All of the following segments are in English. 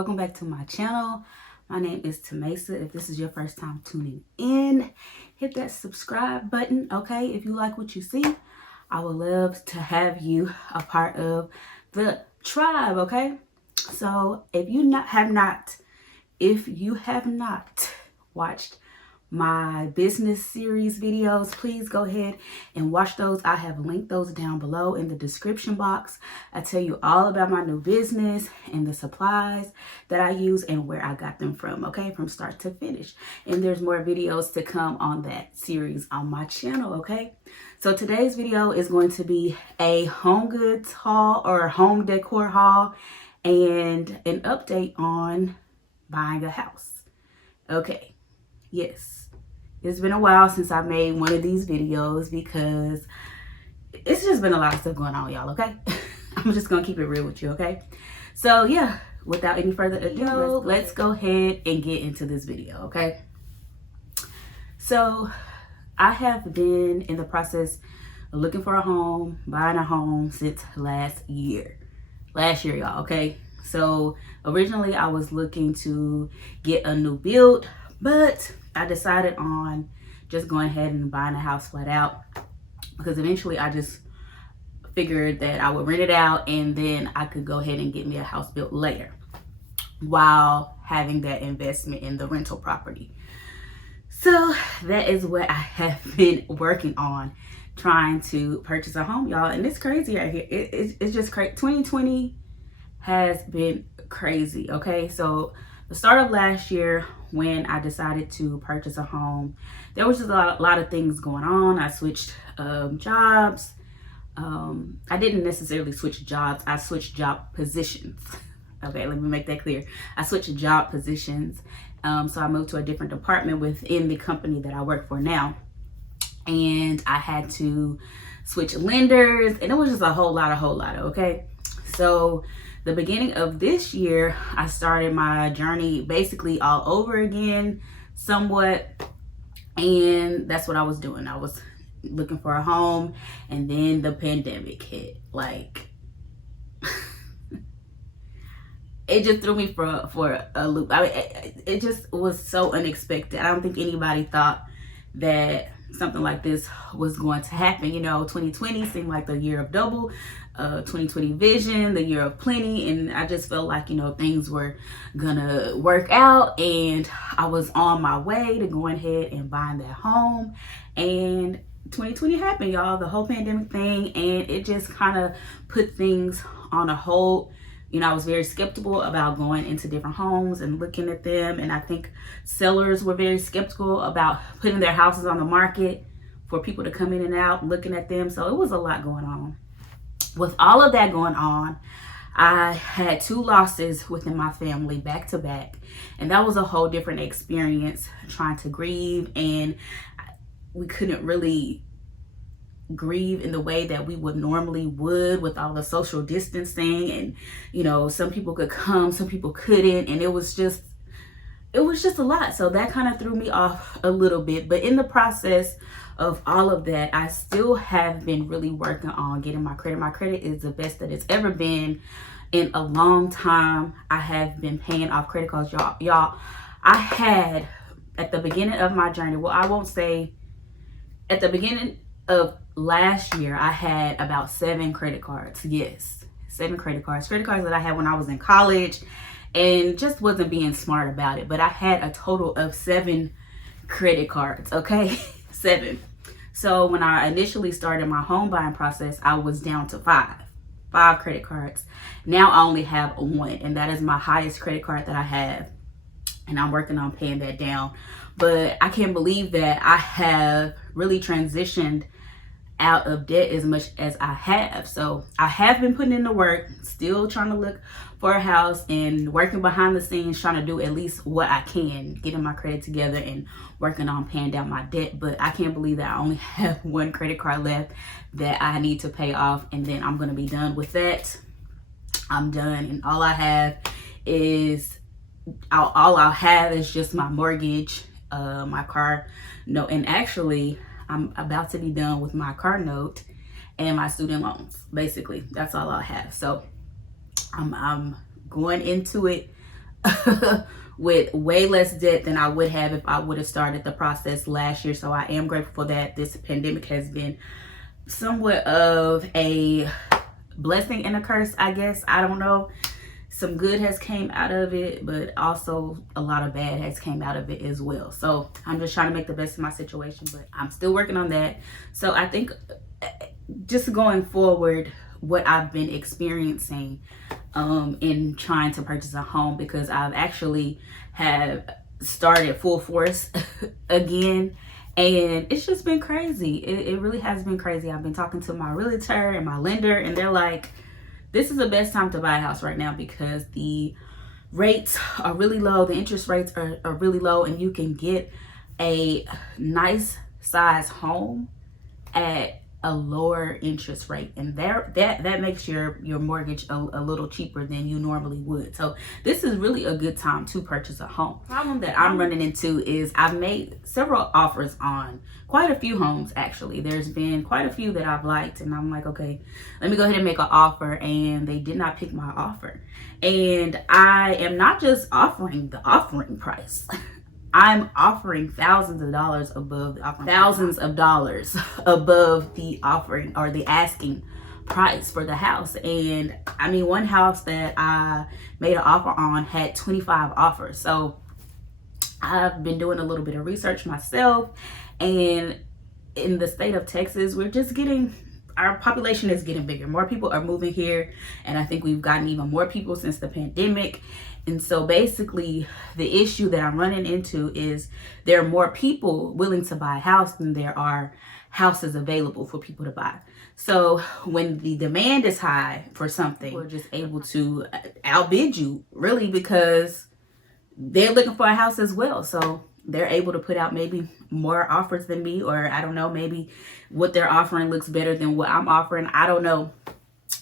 welcome back to my channel. My name is Tamesa. If this is your first time tuning in, hit that subscribe button, okay? If you like what you see, I would love to have you a part of the tribe, okay? So if you have not watched my business series videos, please go ahead and watch those. I have linked those down below in the description box. I tell you all about my new business and the supplies that I use and where I got them from, okay, from start to finish. And there's more videos to come on that series on my channel, okay? So today's video is going to be a Homegoods haul or home decor haul and an update on buying a house. Okay, yes. It's been a while since I made one of these videos because it's just been a lot of stuff going on, y'all, okay? I'm just gonna keep it real with you, okay? So yeah, without any further ado, let's go ahead and get into this video, okay? So I have been in the process of looking for a home, buying a home since last year, y'all, okay? So originally I was looking to get a new build, but I decided on just going ahead and buying a house flat out because eventually I just figured that I would rent it out and then I could go ahead and get me a house built later while having that investment in the rental property. So that is what I have been working on, trying to purchase a home, y'all. And it's crazy out here. It's just crazy. 2020 has been crazy, okay? So the start of last year, when I decided to purchase a home, there was just a lot of things going on. I switched jobs. I didn't necessarily switch jobs. I switched job positions. Okay, let me make that clear. I switched job positions. So I moved to a different department within the company that I work for now. And I had to switch lenders. And it was just a whole lot, okay? So the beginning of this year, I started my journey basically all over again, somewhat. And that's what I was doing. I was looking for a home, and then the pandemic hit. Like, it just threw me for a loop. I mean, it just was so unexpected. I don't think anybody thought that something like this was going to happen. You know, 2020 seemed like the year of double. 2020 vision, the year of plenty, and I just felt like, you know, things were gonna work out, and I was on my way to going ahead and buying that home. And 2020 happened, y'all, the whole pandemic thing, and it just kind of put things on a hold. You know, I was very skeptical about going into different homes and looking at them, and I think sellers were very skeptical about putting their houses on the market for people to come in and out looking at them. So it was a lot going on. With all of that going on, I had 2 losses within my family back to back, and that was a whole different experience trying to grieve. And we couldn't really grieve in the way that we would normally would with all the social distancing, and you know, some people could come, some people couldn't, and it was just a lot. So that kind of threw me off a little bit. But in the process of all of that, I still have been really working on getting my credit. My credit is the best that it's ever been in a long time. I have been paying off credit cards, y'all. I had, at the beginning of my journey, well, I won't say at the beginning of last year, I had about 7 credit cards. Yes, 7 credit cards that I had when I was in college, and just wasn't being smart about it. But I had a total of 7 credit cards, okay? 7. So when I initially started my home buying process, I was down to 5 credit cards. Now I only have 1, and that is my highest credit card that I have, and I'm working on paying that down. But I can't believe that I have really transitioned out of debt as much as I have. So I have been putting in the work, still trying to look for a house and working behind the scenes, trying to do at least what I can, getting my credit together and working on paying down my debt. But I can't believe that I only have 1 credit card left that I need to pay off, and then I'm going to be done with that. I'm done, and all I have is just my mortgage, my car note, and actually I'm about to be done with my car note and my student loans. Basically, that's all I have. So I'm going into it with way less debt than I would have if I would have started the process last year. So I am grateful that this pandemic has been somewhat of a blessing and a curse, I guess. I don't know. Some good has came out of it, but also a lot of bad has came out of it as well. So I'm just trying to make the best of my situation, but I'm still working on that. So I think just going forward, what I've been experiencing in trying to purchase a home, because I've actually have started full force again, and it's just been crazy. It really has been crazy. I've been talking to my realtor and my lender, and they're like, this is the best time to buy a house right now because the rates are really low. The interest rates are really low, and you can get a nice size home at a lower interest rate, and that makes your mortgage a little cheaper than you normally would. So this is really a good time to purchase a home. The problem that I'm running into is I've made several offers on quite a few homes. Actually, there's been quite a few that I've liked, and I'm like, okay, let me go ahead and make an offer, and they did not pick my offer. And I am not just offering the offering price. I'm offering thousands of dollars above the offering, thousands of dollars above the offering or the asking price for the house. And I mean, one house that I made an offer on had 25 offers. So I've been doing a little bit of research myself, and in the state of Texas, our population is getting bigger. More people are moving here, and I think we've gotten even more people since the pandemic. And so basically the issue that I'm running into is there are more people willing to buy a house than there are houses available for people to buy. So when the demand is high for something, we're just able to outbid you, really, because they're looking for a house as well. So they're able to put out maybe more offers than me, or I don't know, maybe what they're offering looks better than what I'm offering. I don't know.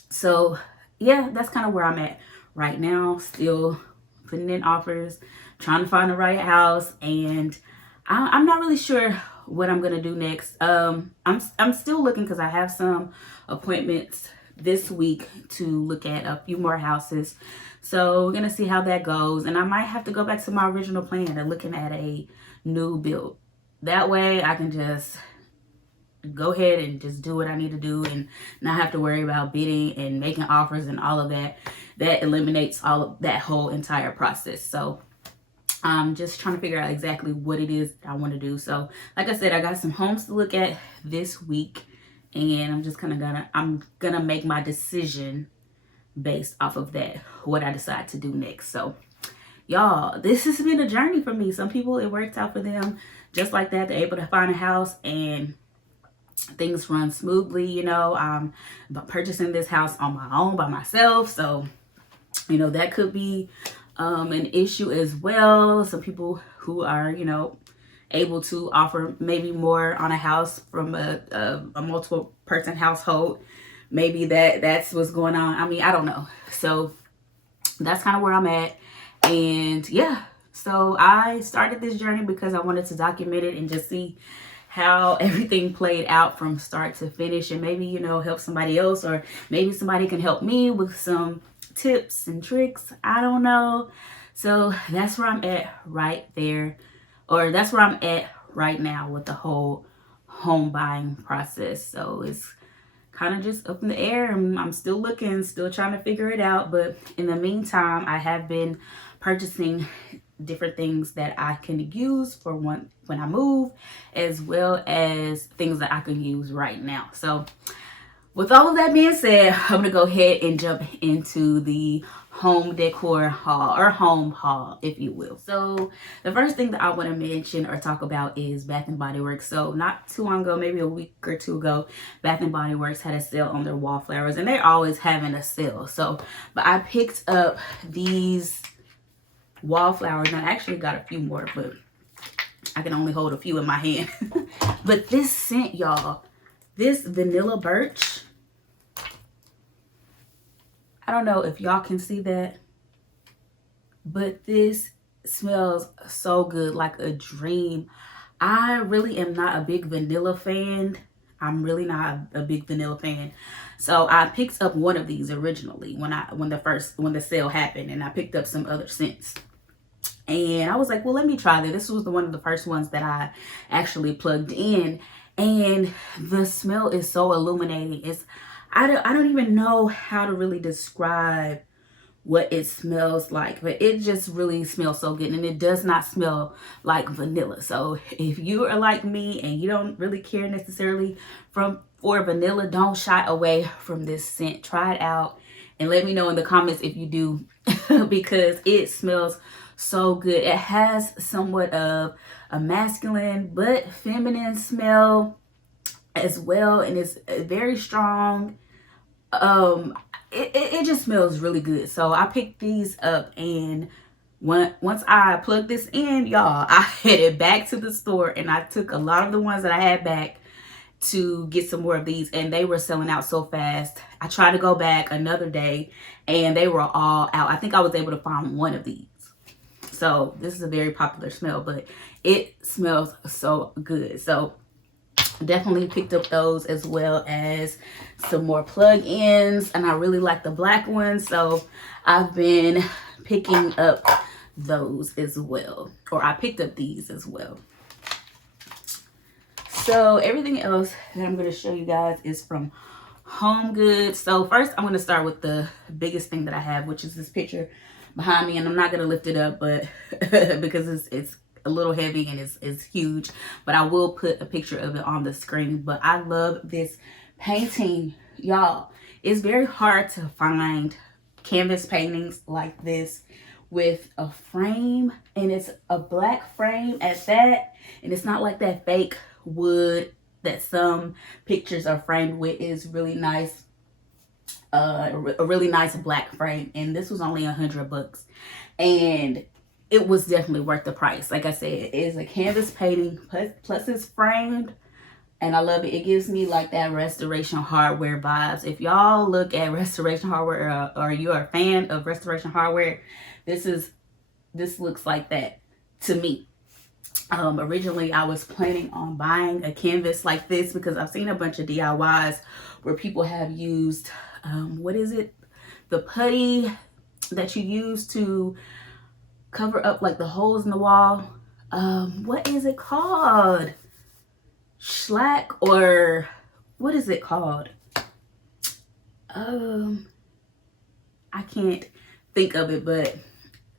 So yeah, that's kind of where I'm at right now, still putting in offers, trying to find the right house, and I'm not really sure what I'm gonna do next. I'm still looking because I have some appointments this week to look at a few more houses. So we're gonna see how that goes, and I might have to go back to my original plan of looking at a new build. That way I can just go ahead and just do what I need to do and not have to worry about bidding and making offers and all of that. That eliminates all of that whole entire process. So I'm just trying to figure out exactly what it is I want to do. So like I said, I got some homes to look at this week, and I'm just I'm gonna make my decision based off of that, what I decide to do next. So y'all, this has been a journey for me. Some people, it works out for them just like that. They're able to find a house and things run smoothly. You know, I'm purchasing this house on my own by myself, so you know that could be an issue as well. Some people who are, you know, able to offer maybe more on a house from a multiple person household, maybe that's what's going on. I mean, I don't know. So that's kind of where I'm at. And yeah, so I started this journey because I wanted to document it and just see how everything played out from start to finish, and maybe, you know, help somebody else, or maybe somebody can help me with some tips and tricks. I don't know. So that's where I'm at right there, or that's where I'm at right now with the whole home buying process. So it's kind of just up in the air, and I'm still looking, still trying to figure it out. But in the meantime, I have been purchasing different things that I can use for when I move, as well as things that I can use right now. So with all of that being said, I'm gonna go ahead and jump into the home decor haul, or home haul, if you will. So the first thing that I want to mention or talk about is Bath and Body Works. So not too long ago, maybe a week or two ago, Bath and Body Works had a sale on their wallflowers, and they're always having a sale. So, but I picked up these wallflowers, and I actually got a few more, but I can only hold a few in my hand. But this scent, y'all, this vanilla birch, I don't know if y'all can see that, but this smells so good, like a dream. I really am not a big vanilla fan. I'm really not a big vanilla fan. So I picked up one of these originally when the sale happened, and I picked up some other scents. And I was like, well, let me try this. This was one of the first ones that I actually plugged in. And the smell is so illuminating. I don't even know how to really describe what it smells like, but it just really smells so good, and it does not smell like vanilla. So if you are like me and you don't really care necessarily for vanilla, don't shy away from this scent. Try it out and let me know in the comments if you do because it smells so good. It has somewhat of a masculine but feminine smell as well, and it's very strong. It just smells really good. So I picked these up, and once I plugged this in, y'all, I headed back to the store and I took a lot of the ones that I had back to get some more of these, and they were selling out so fast. I tried to go back another day and they were all out. I think I was able to find one of these. So this is a very popular smell, but it smells so good. So definitely picked up those, as well as some more plug-ins, and I really like the black ones, so I've been picking up those as well, or I picked up these as well. So everything else that I'm going to show you guys is from Homegoods. So first I'm going to start with the biggest thing that I have, which is this picture behind me, and I'm not going to lift it up, but because it's a little heavy and it's huge, but I will put a picture of it on the screen. But I love this painting, y'all. It's very hard to find canvas paintings like this with a frame, and it's a black frame at that, and it's not like that fake wood that some pictures are framed with. Is really nice, a really nice black frame, and this was only $100, and it was definitely worth the price. Like I said, it is a canvas painting, plus it's framed, and I love it. It gives me like that Restoration Hardware vibes. If y'all look at Restoration Hardware, or you're a fan of Restoration Hardware, this looks like that to me. Originally I was planning on buying a canvas like this because I've seen a bunch of DIYs where people have used what is it, the putty that you use to cover up like the holes in the wall. What is it called? Shellac, or what is it called? I can't think of it, but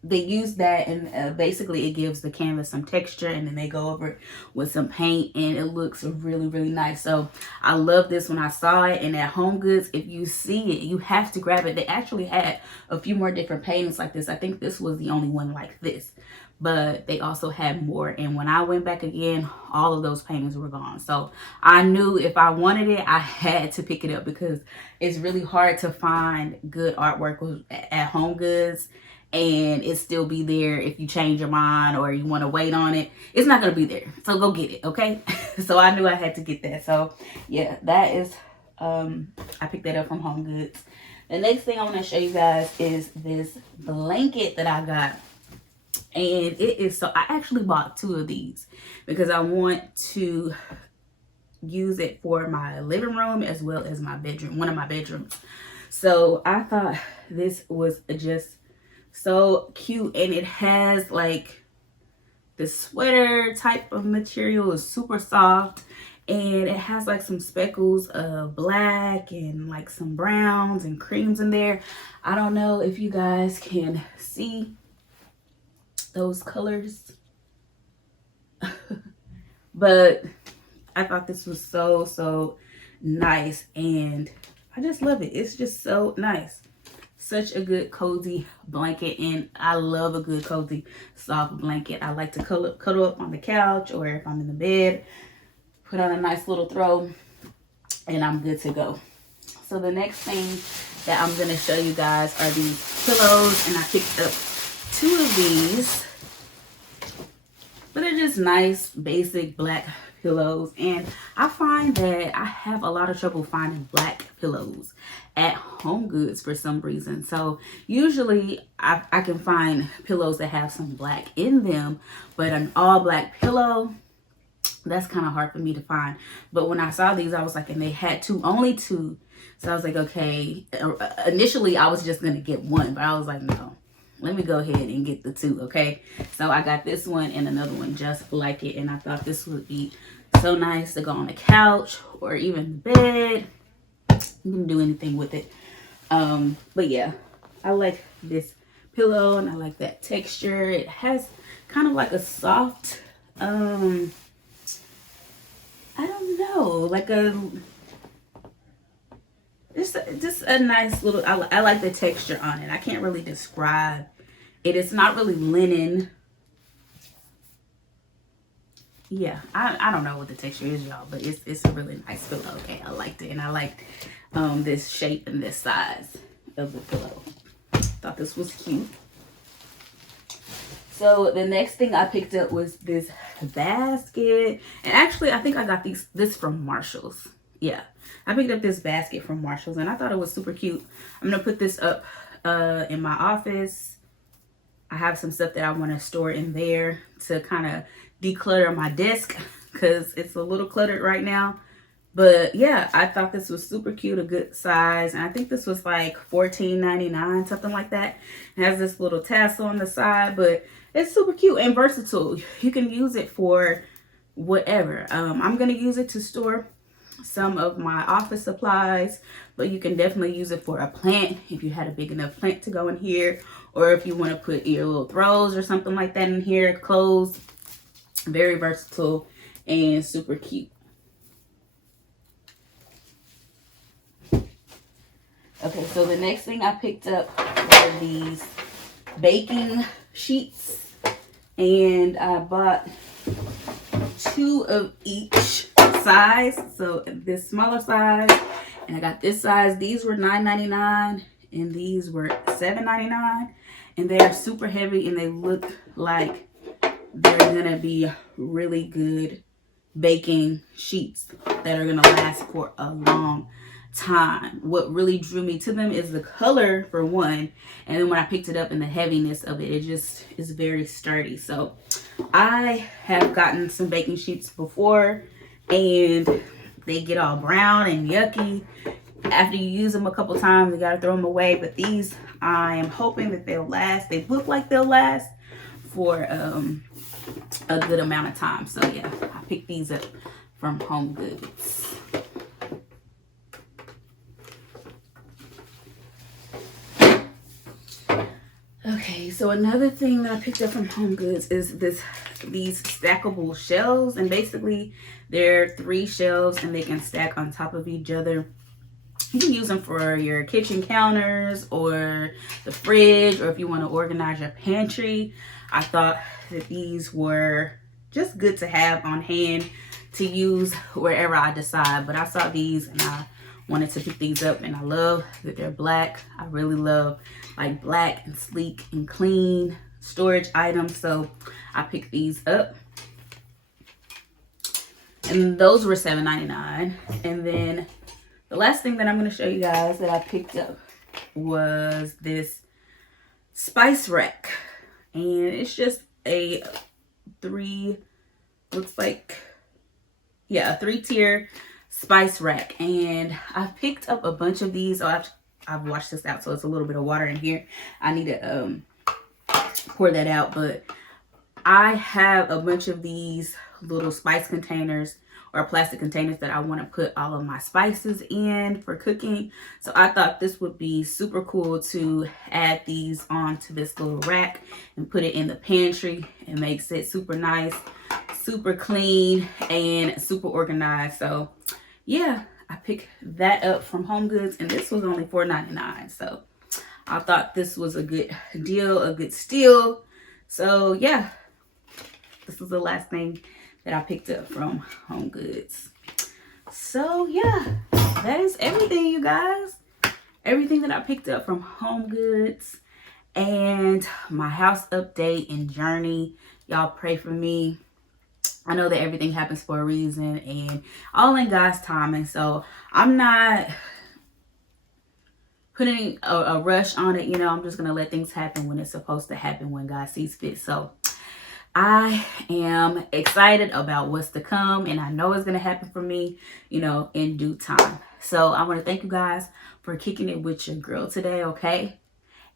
they use that, and basically it gives the canvas some texture, and then they go over it with some paint, and it looks really, really nice. So I love this when I saw it. And at Homegoods, if you see it, you have to grab it. They actually had a few more different paintings like this. I think this was the only one like this, but they also had more. And when I went back again, all of those paintings were gone. So I knew if I wanted it, I had to pick it up, because it's really hard to find good artwork at Homegoods and it still be there. If you change your mind or you want to wait on it, it's not going to be there. So go get it, okay? So I knew I had to get that. So yeah, that is, I picked that up from Homegoods. The next thing I want to show you guys is this blanket that I got. And it is, so I actually bought 2 of these because I want to use it for my living room as well as my bedroom, one of my bedrooms. So I thought this was just so cute, and it has like the sweater type of material. Is super soft, and it has like some speckles of black and like some browns and creams in there. I don't know if you guys can see those colors but I thought this was so nice, and I just love it. It's just so nice. Such a good cozy blanket, and I love a good cozy soft blanket. I like to cuddle up on the couch, or if I'm in the bed, put on a nice little throw, and I'm good to go. So the next thing that I'm going to show you guys are these pillows, and I picked up 2 of these, but they're just nice basic black pillows. And I find that I have a lot of trouble finding black pillows at Homegoods for some reason. So usually I can find pillows that have some black in them, but an all black pillow, that's kind of hard for me to find. But when I saw these, I was like, and they had only two. So I was like, okay. Initially I was just gonna get one, but I was like, no, let me go ahead and get the two, okay? So I got this one and another one just like it, and I thought this would be so nice to go on the couch or even the bed. You can do anything with it. But yeah, I like this pillow and I like that texture. It has kind of like a soft, I don't know, like just a nice little, I like the texture on it. I can't really describe it. It's not really linen. Yeah, I don't know what the texture is, y'all, but it's a really nice pillow. Okay, I liked it, and I liked this shape and this size of the pillow. Thought this was cute. So the next thing I picked up was this basket, and actually I think I got this from Marshall's. Yeah, I picked up this basket from Marshall's, and I thought it was super cute. I'm gonna put this up in my office. I have some stuff that I want to store in there to kind of declutter my desk because it's a little cluttered right now. But yeah, I thought this was super cute, a good size, and I think this was like $14.99, something like that. It has this little tassel on the side, but it's super cute and versatile. You can use it for whatever. I'm gonna use it to store some of my office supplies, but you can definitely use it for a plant if you had a big enough plant to go in here, or if you want to put your little throws or something like that in here, clothes. Very versatile and super cute. Okay, so the next thing I picked up were these baking sheets, and I bought 2 of each size. So this smaller size, and I got this size. These were $9.99 and these were $7.99, and they are super heavy and they look like they're gonna be really good baking sheets that are gonna last for a long time. What really drew me to them is the color, for one, and then when I picked it up and the heaviness of it, it just is very sturdy. So I have gotten some baking sheets before and they get all brown and yucky. After you use them a couple times, you gotta throw them away. But these, I am hoping that they'll last. They look like they'll last for a good amount of time. So yeah, I picked these up from Homegoods. Okay, so another thing that I picked up from Homegoods is these stackable shelves, and basically they're 3 shelves and they can stack on top of each other. You can use them for your kitchen counters or the fridge, or if you want to organize your pantry. I thought that these were just good to have on hand to use wherever I decide. But I saw these and I wanted to pick these up, and I love that they're black. I really love like black and sleek and clean storage items. So I picked these up. And those were $7.99. And then the last thing that I'm going to show you guys that I picked up was this spice rack. And it's just a 3-tier spice rack. And I picked up a bunch of these. Oh, I've washed this out, so it's a little bit of water in here. I need to pour that out. But I have a bunch of these little spice containers or plastic containers that I want to put all of my spices in for cooking. So I thought this would be super cool to add these onto this little rack and put it in the pantry. It makes it super nice, super clean, and super organized. So yeah, I picked that up from Homegoods, and this was only $4.99. So I thought this was a good deal, a good steal. So yeah, this was the last thing that I picked up from Homegoods. So yeah, that is everything, you guys. Everything that I picked up from Homegoods and my house update and journey. Y'all pray for me. I know that everything happens for a reason and all in God's timing. So I'm not putting a rush on it. You know, I'm just going to let things happen when it's supposed to happen, when God sees fit. So I am excited about what's to come, and I know it's going to happen for me, you know, in due time. So I want to thank you guys for kicking it with your girl today, okay?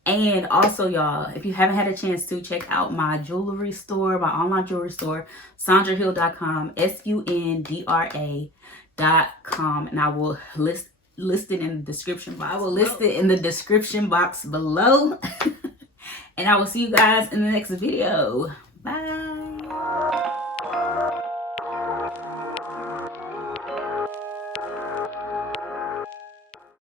And also, y'all, if you haven't had a chance to check out my jewelry store, my online jewelry store, sundrahill.com, SUNDRA.com, and I will list it in the description box. I will list it in the description box below. And I will see you guys in the next video. Bye.